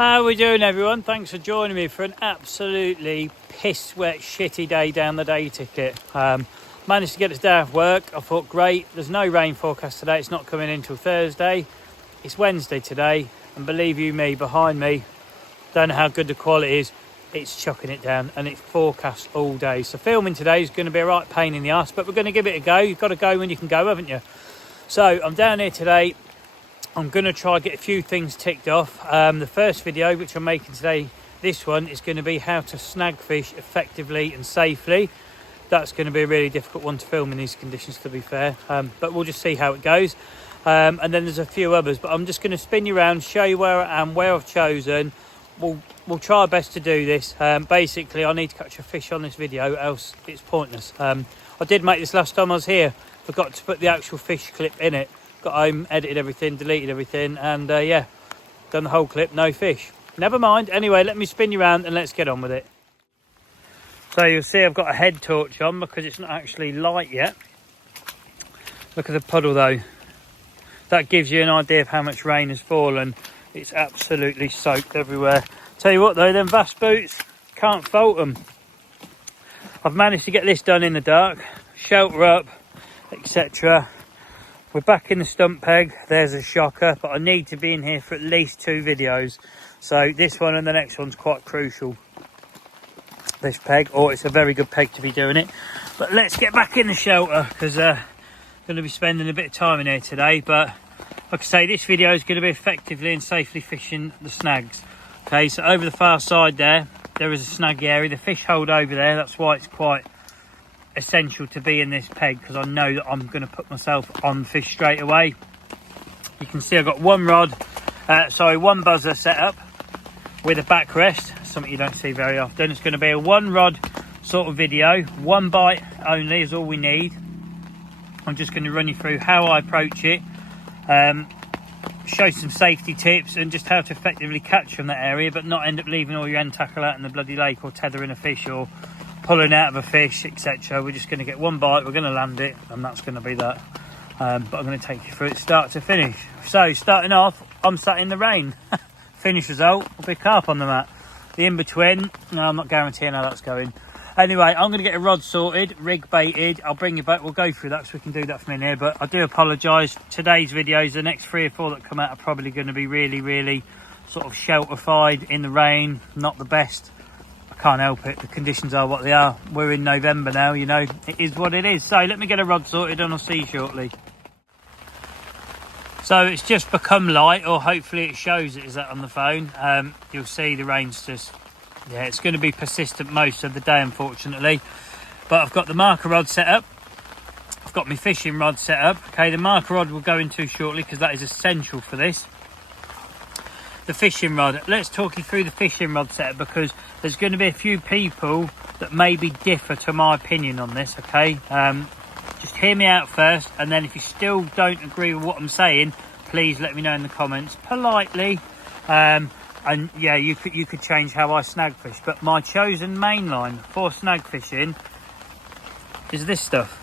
How are we doing, everyone? Thanks for joining me for an absolutely piss wet shitty day down the day ticket. Managed to get us day off work. I thought, great, there's no rain forecast today. It's not coming in until Thursday. It's Wednesday today, and believe you me, behind me, don't know how good the quality is, it's chucking it down, and it's forecast all day. So filming today is going to be a right pain in the ass, but we're going to give it a go. You've got to go when you can go, haven't you? So I'm down here today. I'm going to try and get a few things ticked off. The first video which I'm making today, this one, is going to be how to snag fish effectively and safely. That's going to be a really difficult one to film in these conditions, to be fair, but we'll just see how it goes. And then there's a few others, but I'm just going to spin you around, show you where I am, where I've chosen. We'll try our best to do this. Basically, I need to catch a fish on this video, else it's pointless. I did make this last time I was here, forgot to put the actual fish clip in it. Got home, edited everything, deleted everything, and yeah, done the whole clip, no fish. Never mind. Anyway, let me spin you around and let's get on with it. So you'll see I've got a head torch on because it's not actually light yet. Look at the puddle though. That gives you an idea of how much rain has fallen. It's absolutely soaked everywhere. Tell you what though, them vast boots, can't fault them. I've managed to get this done in the dark, shelter up, etc. We're back in the stump peg. There's a shocker, but I need to be in here for at least 2 videos. So this one and the next one's quite crucial. This peg, or it's a very good peg to be doing it. But let's get back in the shelter because I'm going to be spending a bit of time in here today. But like I say, this video is going to be effectively and safely fishing the snags. Okay, so over the far side there is a snag area. The fish hold over there. That's why it's quite essential to be in this peg, because I know that I'm going to put myself on fish straight away. You can see I've got one buzzer set up with a backrest, something you don't see very often. It's going to be a 1 rod sort of video, 1 bite only is all we need. I'm just going to run you through how I approach it, show some safety tips and just how to effectively catch from that area but not end up leaving all your end tackle out in the bloody lake or tethering a fish or pulling out of a fish, etc. We're just going to get 1 bite, we're going to land it, and that's going to be that. But I'm going to take you through it start to finish. So starting off, I'm sat in the rain. Finish result will be carp on the mat. The in between, no, I'm not guaranteeing how that's going. Anyway, I'm going to get a rod sorted, rig baited. I'll bring you back, we'll go through that so we can do that from in here. But I do apologise, today's videos, the next 3 or 4 that come out are probably going to be really sort of shelterified in the rain, not the best. Can't help it, the conditions are what they are. We're in November now, you know, it is what it is. So let me get a rod sorted and I'll see you shortly. So it's just become light, or hopefully it shows it is that on the phone. You'll see the rain's just, yeah, it's going to be persistent most of the day, unfortunately. But I've got the marker rod set up, I've got my fishing rod set up. Okay, the marker rod we'll go into shortly because that is essential for this. The fishing rod, let's talk you through the fishing rod setup because there's going to be a few people that maybe differ to my opinion on this. Okay, just hear me out first, and then if you still don't agree with what I'm saying, please let me know in the comments politely. And yeah, you could change how I snag fish, but my chosen main line for snag fishing is this stuff.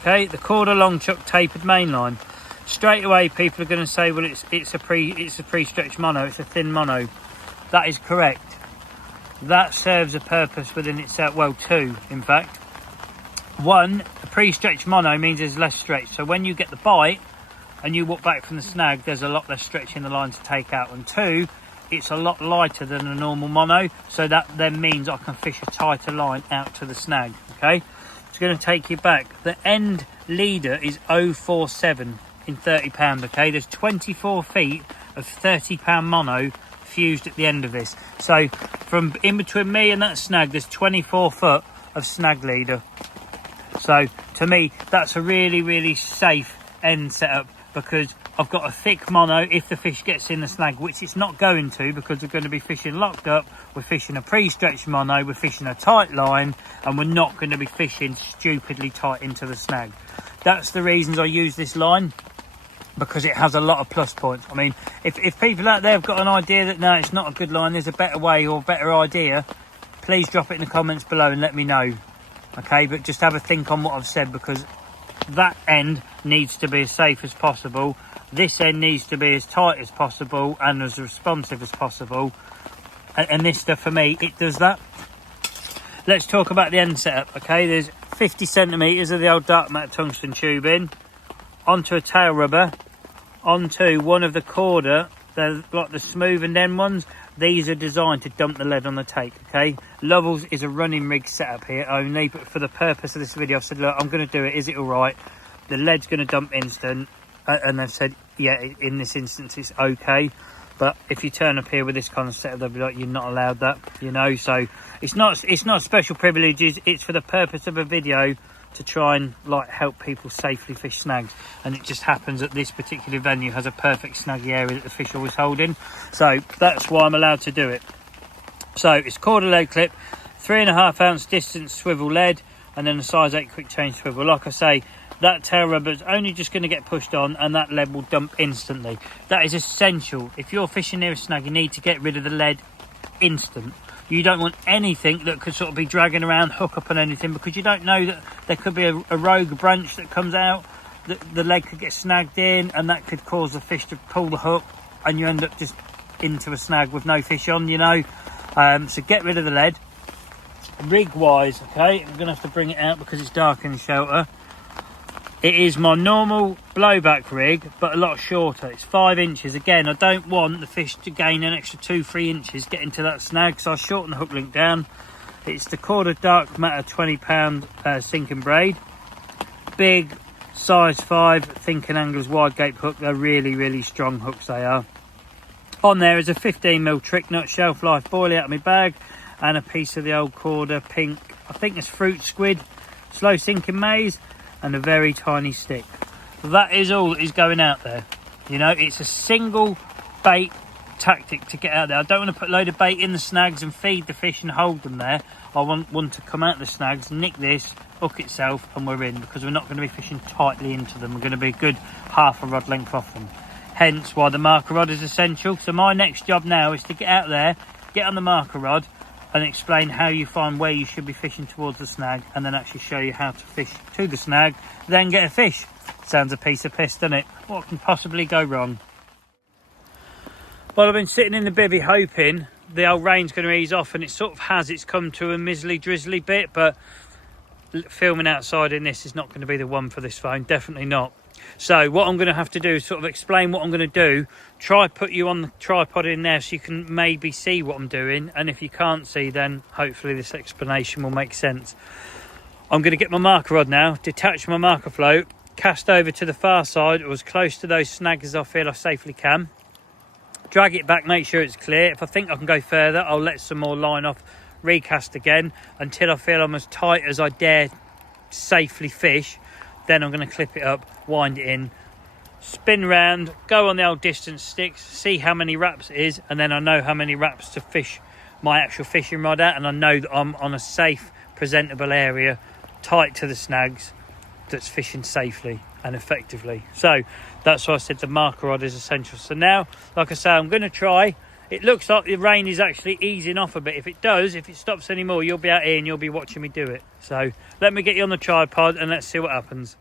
Okay, the KORDA long chuck tapered main line. Straight away people are going to say, well, it's a pre-stretched mono, it's a thin mono. That is correct. That serves a purpose within itself, well, 2 in fact. 1, a pre-stretched mono means there's less stretch, so when you get the bite and you walk back from the snag, there's a lot less stretch in the line to take out. And 2, it's a lot lighter than a normal mono, so that then means I can fish a tighter line out to the snag. Okay, it's going to take you back. The end leader is 047 in 30 pound. Okay, there's 24 feet of 30 pound mono fused at the end of this. So from in between me and that snag, there's 24 foot of snag leader. So to me, that's a really safe end setup because I've got a thick mono. If the fish gets in the snag, which it's not going to because we're going to be fishing locked up, we're fishing a pre-stretched mono, we're fishing a tight line, and we're not going to be fishing stupidly tight into the snag. That's the reasons I use this line, because it has a lot of plus points. I mean, if people out there have got an idea that no, it's not a good line, there's a better way or a better idea, please drop it in the comments below and let me know. Okay, but just have a think on what I've said, because that end needs to be as safe as possible. This end needs to be as tight as possible and as responsive as possible. And this stuff, for me, it does that. Let's talk about the end setup, okay? There's 50 centimetres of the old dark matte tungsten tubing, onto a tail rubber, onto one of the KORDA, they're like the smooth and end ones. These are designed to dump the lead on the take, okay? Lovells is a running rig setup here only, but for the purpose of this video, I've said, look, I'm going to do it. Is it all right? The lead's going to dump instant. And they've said, yeah, in this instance, it's okay. But if you turn up here with this kind of setup, they'll be like, you're not allowed that, you know? So it's not special privileges. It's for the purpose of a video to try and like help people safely fish snags. And it just happens that this particular venue has a perfect snaggy area that the fish are always holding. So that's why I'm allowed to do it. So it's KORDA lead clip, 3.5 ounce distance swivel lead, and then a size 8 quick change swivel. Like I say, that tail rubber is only just going to get pushed on and that lead will dump instantly. That is essential. If you're fishing near a snag, you need to get rid of the lead instant. You don't want anything that could sort of be dragging around, hook up on anything, because you don't know that there could be a rogue branch that comes out, that the lead could get snagged in, and that could cause the fish to pull the hook and you end up just into a snag with no fish on, you know. So get rid of the lead. Rig wise, okay, I'm going to have to bring it out because it's dark in the shelter. It is my normal blowback rig, but a lot shorter. It's 5 inches. Again, I don't want the fish to gain an extra 2-3 inches getting to that snag, so I shorten the hook link down. It's the KORDA Dark Matter 20-pound sinking braid. Big, size 5, Thinking Anglers wide gape hook. They're really, really strong hooks, they are. On there is a 15mm trick nut shelf life boilie out of my bag, and a piece of the old KORDA pink, I think it's fruit squid, slow sinking maize, and a very tiny stick. That is all that is going out there. You know, it's a single bait tactic to get out there. I don't want to put a load of bait in the snags and feed the fish and hold them there. I want one to come out the snags, nick this, hook itself, and we're in, because we're not going to be fishing tightly into them. We're going to be a good half a rod length off them. Hence why the marker rod is essential. So my next job now is to get out there, get on the marker rod, and explain how you find where you should be fishing towards the snag, and then actually show you how to fish to the snag, then get a fish. Sounds a piece of piss, doesn't it? What can possibly go wrong? Well, I've been sitting in the bivvy hoping the old rain's going to ease off, and it sort of has. It's come to a mizzly drizzly bit, but filming outside in this is not going to be the one for this phone, definitely not. So what I'm going to have to do is sort of explain what I'm going to do, try put you on the tripod in there so you can maybe see what I'm doing, and if you can't see, then hopefully this explanation will make sense. I'm going to get my marker rod now, detach my marker float, cast over to the far side or as close to those snags as I feel I safely can, drag it back, make sure it's clear. If I think I can go further, I'll let some more line off, recast again until I feel I'm as tight as I dare safely fish. Then I'm going to clip it up, wind it in, spin round, go on the old distance sticks, see how many wraps it is, and then I know how many wraps to fish my actual fishing rod at, and I know that I'm on a safe, presentable area, tight to the snags, that's fishing safely and effectively. So that's why I said the marker rod is essential. So now, like I say, I'm going to try. It looks like the rain is actually easing off a bit. If it does, if it stops anymore, you'll be out here and you'll be watching me do it. So let me get you on the tripod and let's see what happens.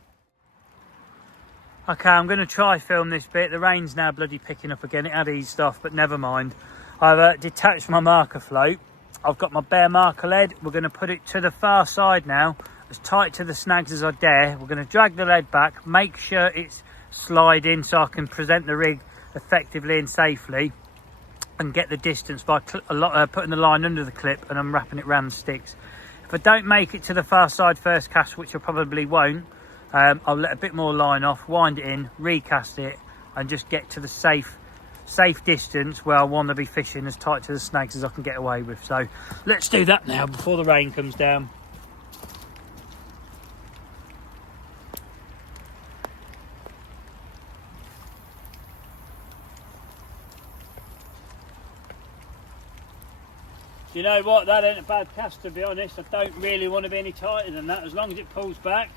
Okay, I'm going to try film this bit. The rain's now bloody picking up again. It had eased off, but never mind. I've detached my marker float. I've got my bare marker lead. We're going to put it to the far side now, as tight to the snags as I dare. We're going to drag the lead back, make sure it's sliding so I can present the rig effectively and safely, and get the distance by putting the line under the clip and unwrapping it around the sticks. If I don't make it to the far side first cast, which I probably won't, I'll let a bit more line off, wind it in, recast it, and just get to the safe distance where I want to be fishing as tight to the snags as I can get away with. So let's do that now before the rain comes down. You know what, that ain't a bad cast, to be honest. I don't really want to be any tighter than that, as long as it pulls back.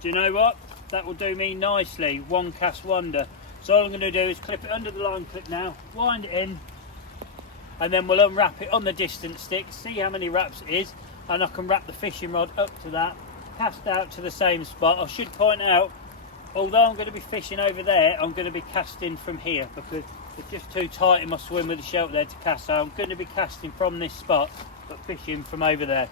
Do you know what? That will do me nicely. One cast wonder. So all I'm going to do is clip it under the line clip now, wind it in, and then we'll unwrap it on the distance stick, see how many wraps it is, and I can wrap the fishing rod up to that cast out to the same spot. I should point out, although I'm going to be fishing over there, I'm going to be casting from here because it's just too tight in my swim with the shelter there to cast. So I'm going to be casting from this spot, but fishing from over there.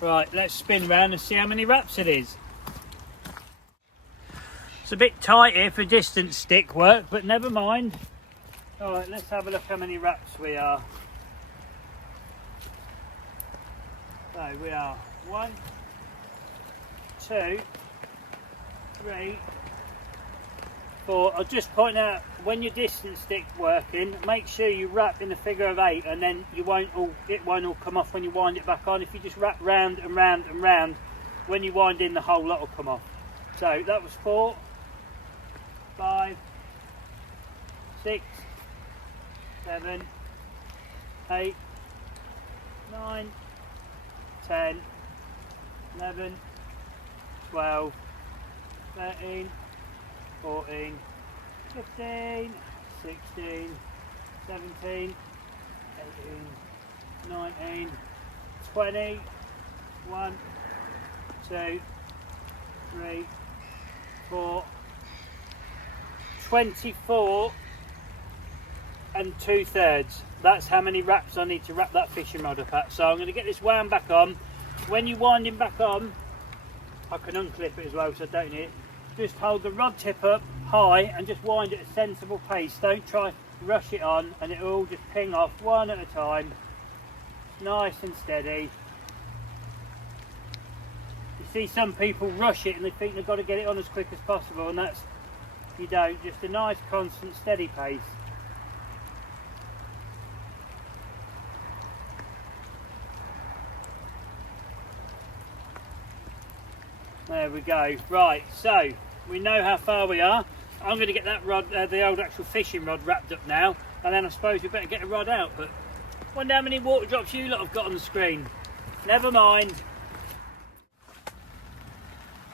Right, let's spin round and see how many wraps it is. It's a bit tight here for distance stick work, but never mind. All right, let's have a look how many wraps we are. So we are 1, 2, 3, 4. I'll just point out, when your distance stick working, make sure you wrap in the figure of 8, and then it won't all come off when you wind it back on. If you just wrap round and round and round, when you wind in, the whole lot will come off. So that was 4, 5, 6, 7, 8, 9, 10, 11, 12, 13, 14, 15, 16, 17, 18, 19, 20, 1, 2, 3, 4, 24 and 2/3. That's how many wraps I need to wrap that fishing rod up at. So I'm going to get this wound back on. When you wind him back on, I can unclip it as well so I don't need it. Just hold the rod tip up high and just wind at a sensible pace. Don't try to rush it on, and it will all just ping off one at a time. Nice and steady. You see some people rush it and they think they've got to get it on as quick as possible, and that's, you don't. Just a nice constant steady pace. There we go. Right, so we know how far we are. I'm going to get that rod, the old actual fishing rod, wrapped up now, and then I suppose we better get a rod out. But wonder how many water drops you lot have got on the screen. Never mind.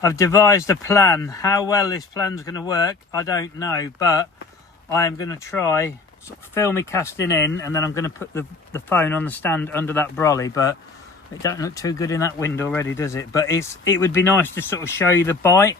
I've devised a plan. How well this plan's going to work, I don't know, but I am going to try sort of film me casting in, and then I'm going to put the phone on the stand under that brolly, but it don't look too good in that wind already, does it? But it would be nice to sort of show you the bite,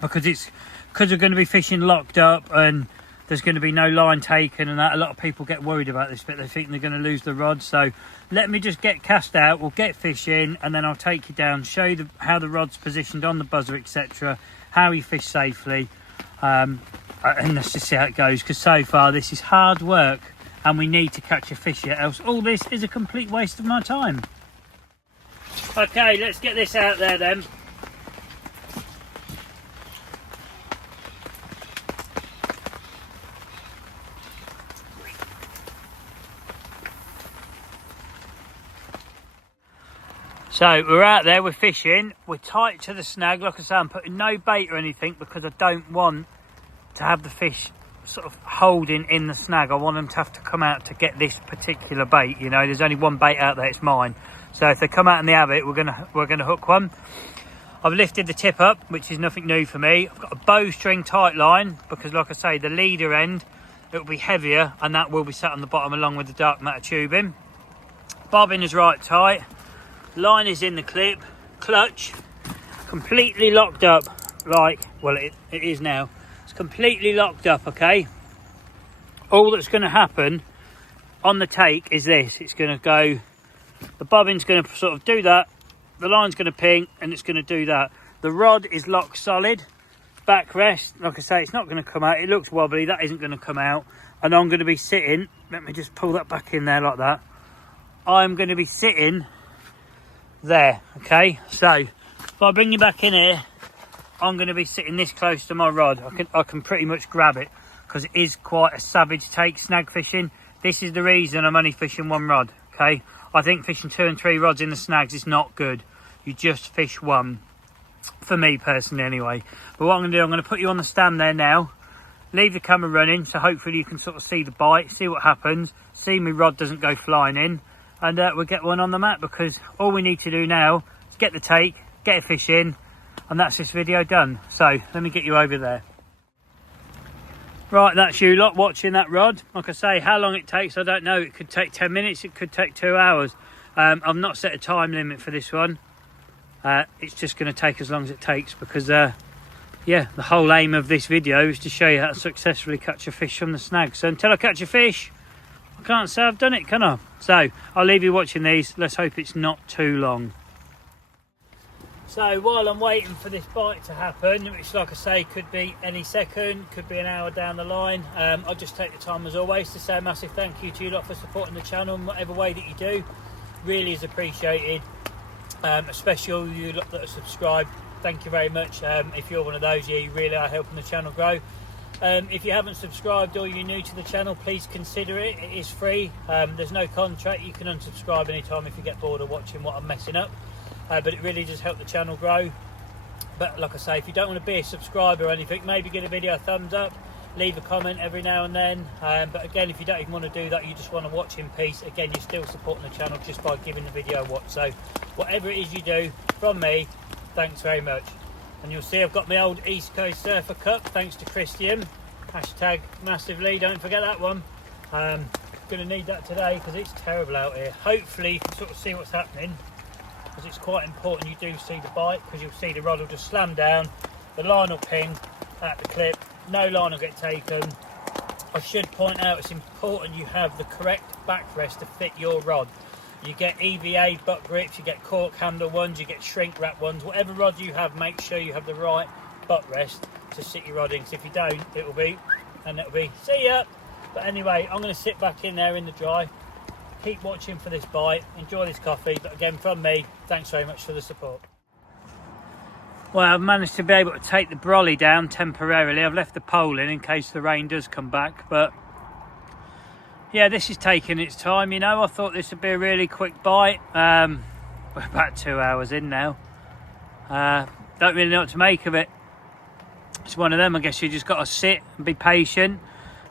because we're going to be fishing locked up and there's going to be no line taken and that. A lot of people get worried about this bit. They think they're going to lose the rod. So let me just get cast out. We'll get fishing, and then I'll take you down, show you how the rod's positioned on the buzzer, etc. How you fish safely. And let's just see how it goes, because so far this is hard work and we need to catch a fish here, else all this is a complete waste of my time. Okay, let's get this out there then. So we're out there, we're fishing, we're tight to the snag. Like I say, I'm putting no bait or anything because I don't want to have the fish sort of holding in the snag. I want them to have to come out to get this particular bait. You know, there's only one bait out there, it's mine. So if they come out and they have it, we're gonna hook one. I've lifted the tip up, which is nothing new for me. I've got a bowstring tight line because, like I say, the leader end, it will be heavier, and that will be sat on the bottom along with the dark matter tubing. Bobbin is right tight. Line is in the clip. Clutch completely locked up, like, well, it is now. It's completely locked up, okay? All that's going to happen on the take is this. It's going to go, the bobbin's going to sort of do that, the line's going to ping, and it's going to do that. The rod is locked solid. Backrest, like I say, it's not going to come out. It looks wobbly, that isn't going to come out. And I'm going to be sitting, let me just pull that back in there like that. I'm going to be sitting there, okay? So if I bring you back in here, I'm going to be sitting this close to my rod. I can pretty much grab it because it is quite a savage take, snag fishing. This is the reason I'm only fishing one rod, okay? I think fishing 2 and 3 rods in the snags is not good. You just fish one, for me personally anyway. But what I'm going to do, I'm going to put you on the stand there now, leave the camera running, so hopefully you can sort of see the bite, see what happens, see my rod doesn't go flying in, and we'll get one on the mat, because all we need to do now is get the take, get a fish in, and that's this video done. So let me get you over there. Right, that's you lot watching that rod. Like I say, how long it takes, I don't know. It could take 10 minutes, it could take 2 hours. I've not set a time limit for this one. It's just going to take as long as it takes because, yeah, the whole aim of this video is to show you how to successfully catch a fish from the snag. So until I catch a fish, I can't say I've done it, can I? So I'll leave you watching these. Let's hope it's not too long. So while I'm waiting for this bite to happen, which like I say could be any second, could be an hour down the line, I'll just take the time as always to say a massive thank you to you lot for supporting the channel in whatever way that you do. Really is appreciated, especially you lot that are subscribed. Thank you very much. If you're one of those, yeah, you really are helping the channel grow. If you haven't subscribed or you're new to the channel, please consider it. It is free. There's no contract. You can unsubscribe anytime if you get bored of watching what I'm messing up. But it really does help the channel grow. But like I say, if you don't want to be a subscriber or anything, maybe give a video a thumbs up, leave a comment every now and then. But again, if you don't even want to do that, you just want to watch in peace, again, you're still supporting the channel just by giving the video a watch. So whatever it is you do, from me, thanks very much. And you'll see I've got my old East Coast Surfer Cup, thanks to Christian. Hashtag massively, don't forget that one. Going to need that today because it's terrible out here. Hopefully you can sort of see what's happening, because it's quite important you do see the bite, because you'll see the rod will just slam down, the line will ping at the clip, no line will get taken. I should point out it's important you have the correct backrest to fit your rod. You get EVA butt grips, you get cork handle ones, you get shrink wrap ones. Whatever rod you have, make sure you have the right butt rest to sit your rod in, because if you don't, it'll be see ya. But anyway, I'm going to sit back in there in the dry, keep watching for this bite, enjoy this coffee. But again, from me, thanks very much for the support. Well, I've managed to be able to take the brolly down temporarily. I've left the pole in case the rain does come back, but yeah, this is taking its time, you know. I thought this would be a really quick bite. We're about 2 hours in now. Don't really know what to make of it. It's one of them, I guess you just got to sit and be patient.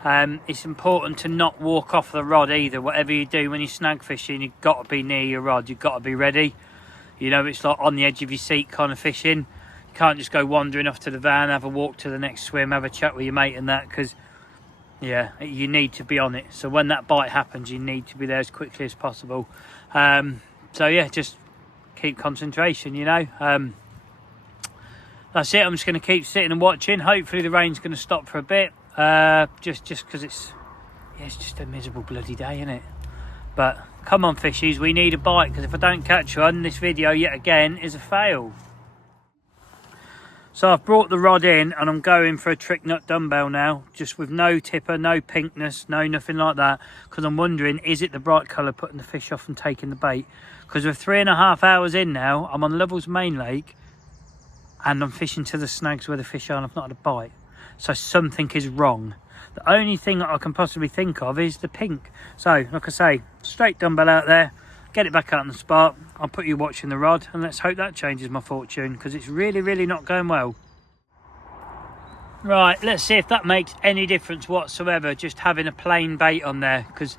It's important to not walk off the rod either. Whatever you do when you're snag fishing, you've got to be near your rod. You've got to be ready. You know, it's like on the edge of your seat kind of fishing. You can't just go wandering off to the van, have a walk to the next swim, have a chat with your mate and that, because yeah, you need to be on it. So when that bite happens, you need to be there as quickly as possible. So yeah, just keep concentration, you know. That's it. I'm just going to keep sitting and watching. Hopefully the rain's going to stop for a bit. Just because it's just a miserable bloody day, isn't it? But come on, fishies, we need a bite, because if I don't catch one, this video yet again is a fail. So I've brought the rod in and I'm going for a trick nut dumbbell now, just with no tipper, no pinkness, no nothing like that, because I'm wondering, is it the bright colour putting the fish off and taking the bait? Because we're 3.5 hours in now, I'm on Lovells main lake and I'm fishing to the snags where the fish are and I've not had a bite. So something is wrong. The only thing that I can possibly think of is the pink. So like I say, straight dumbbell out there, get it back out on the spot. I'll put you watching the rod and let's hope that changes my fortune, because it's really not going well. Right, let's see if that makes any difference whatsoever, just having a plain bait on there, because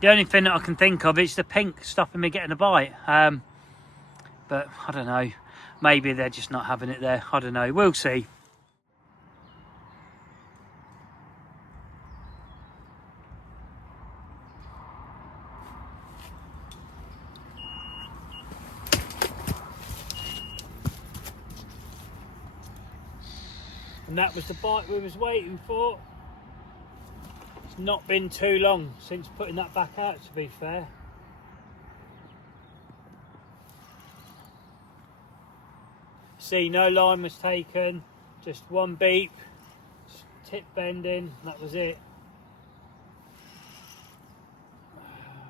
the only thing that I can think of is the pink stopping me getting a bite. But I don't know, maybe they're just not having it there. I don't know, we'll see. And that was the bite we was waiting for. It's not been too long since putting that back out, to be fair. See, no line was taken, just one beep, tip bending, that was it.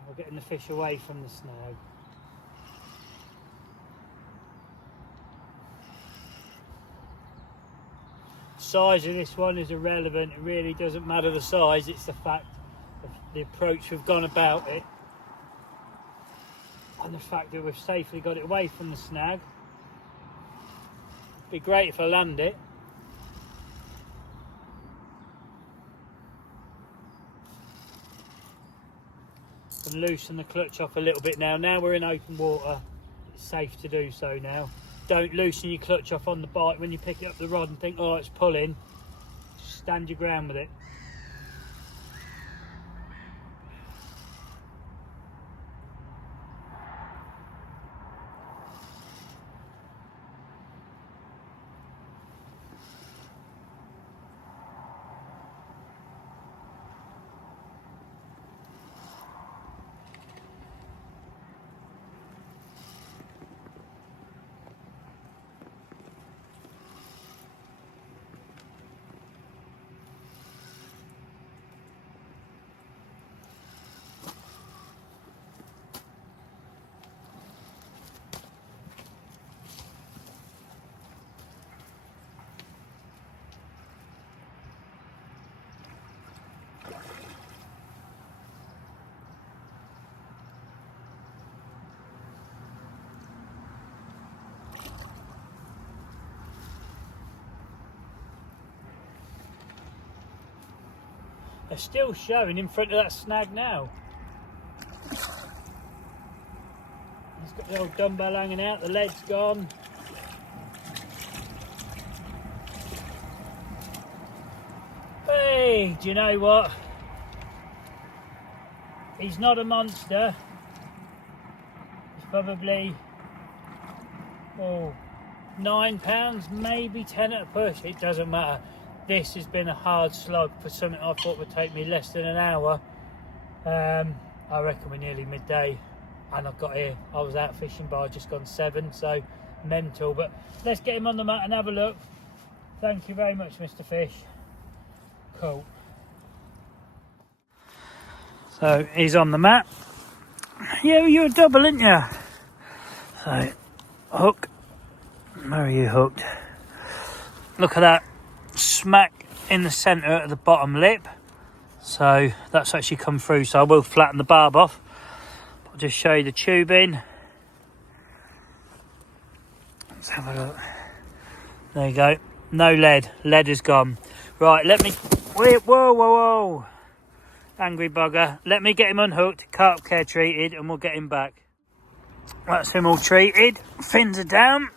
We're getting the fish away from the snag. Size of this one is irrelevant. It really doesn't matter the size, it's the fact of the approach we've gone about it and the fact that we've safely got it away from the snag. Be great if I land it. And loosen the clutch off a little bit now. Now we're in open water, it's safe to do so now. Don't loosen your clutch off on the bite when you pick it up the rod and think, oh, it's pulling. Just stand your ground with it. They're still showing in front of that snag now. He's got the old dumbbell hanging out, the lead's gone. Hey, do you know what? He's not a monster. He's probably, £9, maybe 10 at a push. It doesn't matter. This has been a hard slog for something I thought would take me less than an hour. I reckon we're nearly midday, and I've got here. I was out fishing by just gone 7, so mental. But let's get him on the mat and have a look. Thank you very much, Mr. Fish. Cool. So he's on the mat. Yeah, you're a double, aren't you? So hook. Where are you hooked? Look at that, smack in the centre of the bottom lip. So that's actually come through. So I will flatten the barb off. I'll just show you the tubing. Let's have a look. There you go. No lead. Lead is gone. Right, let me. Whoa. Angry bugger. Let me get him unhooked, carp care treated, and we'll get him back. That's him all treated. Fins are down.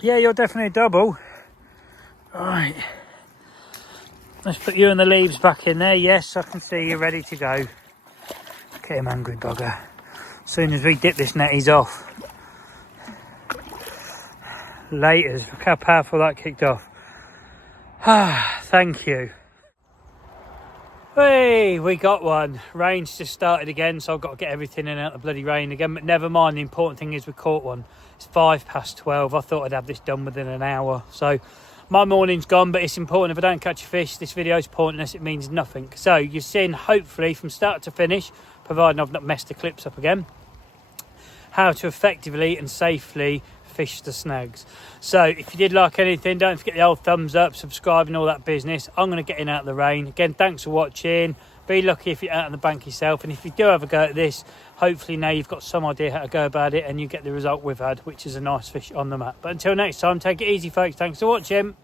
Yeah, you're definitely a double. Right. Let's put you and the leaves back in there. Yes, I can see you ready to go. Get him, angry bugger. As soon as we dip this net, he's off. Laters. Look how powerful that kicked off. Thank you. Hey, we got one. Rain's just started again, so I've got to get everything in out of the bloody rain again. But never mind, the important thing is we caught one. It's 12:05. I thought I'd have this done within an hour. So my morning's gone, but it's important. If I don't catch a fish, this video is pointless. It means nothing. So you've seen, hopefully, from start to finish, providing I've not messed the clips up again, how to effectively and safely fish the snags. So if you did like anything, don't forget the old thumbs up, subscribe and all that business. I'm going to get in out of the rain. Again, thanks for watching. Be lucky if you're out on the bank yourself, and if you do have a go at this, hopefully now you've got some idea how to go about it and you get the result we've had, which is a nice fish on the mat. But until next time, take it easy folks. Thanks for watching.